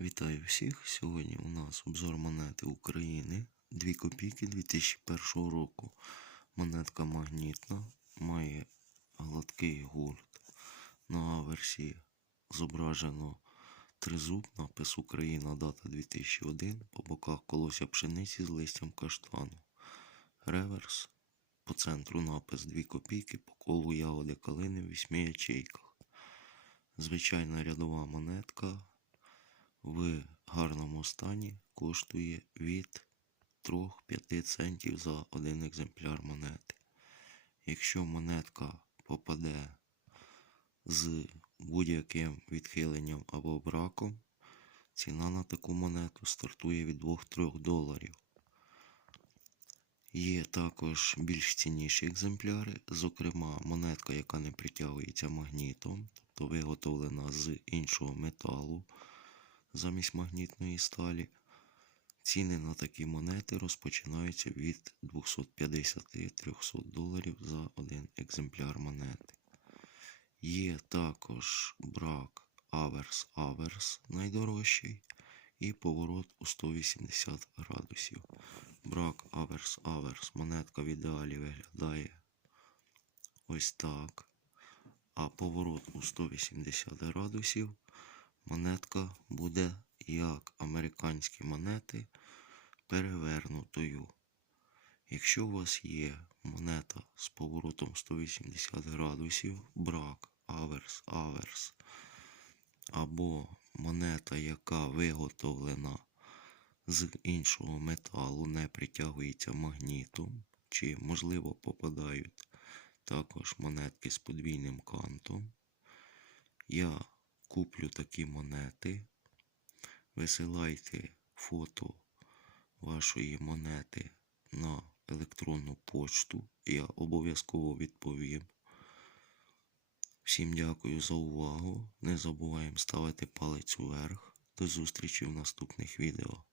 Вітаю всіх! Сьогодні у нас обзор монети України 2 копійки 2001 року. Монетка магнітна, має гладкий гурт. На аверсі зображено тризуб, напис Україна, дата 2001, по боках колося пшениці з листям каштану. Реверс. По центру напис 2 копійки, по колу ягоди калини в 8 ячейках. Звичайна рядова монетка в гарному стані коштує від 3-5 центів за один екземпляр монети. Якщо монетка попаде з будь-яким відхиленням або браком, ціна на таку монету стартує від 2-3 доларів. Є також більш цінніші екземпляри, зокрема монетка, яка не притягується магнітом, тобто виготовлена з іншого металу замість магнітної сталі. Ціни на такі монети розпочинаються від 250-300 доларів за один екземпляр монети. Є також брак аверс аверс найдорожчий і поворот у 180 градусів. Брак аверс аверс монетка в ідеалі виглядає ось так. А поворот у 180 градусів монетка буде як американські монети перевернутою. Якщо у вас є монета з поворотом 180 градусів, брак, аверс, аверс, або монета, яка виготовлена з іншого металу, не притягується магнітом, чи, можливо, попадають також монетки з подвійним кантом, я куплю такі монети, висилайте фото вашої монети на електронну почту. Я обов'язково відповім. Всім дякую за увагу. Не забуваємо ставити палець вверх. До зустрічі в наступних відео.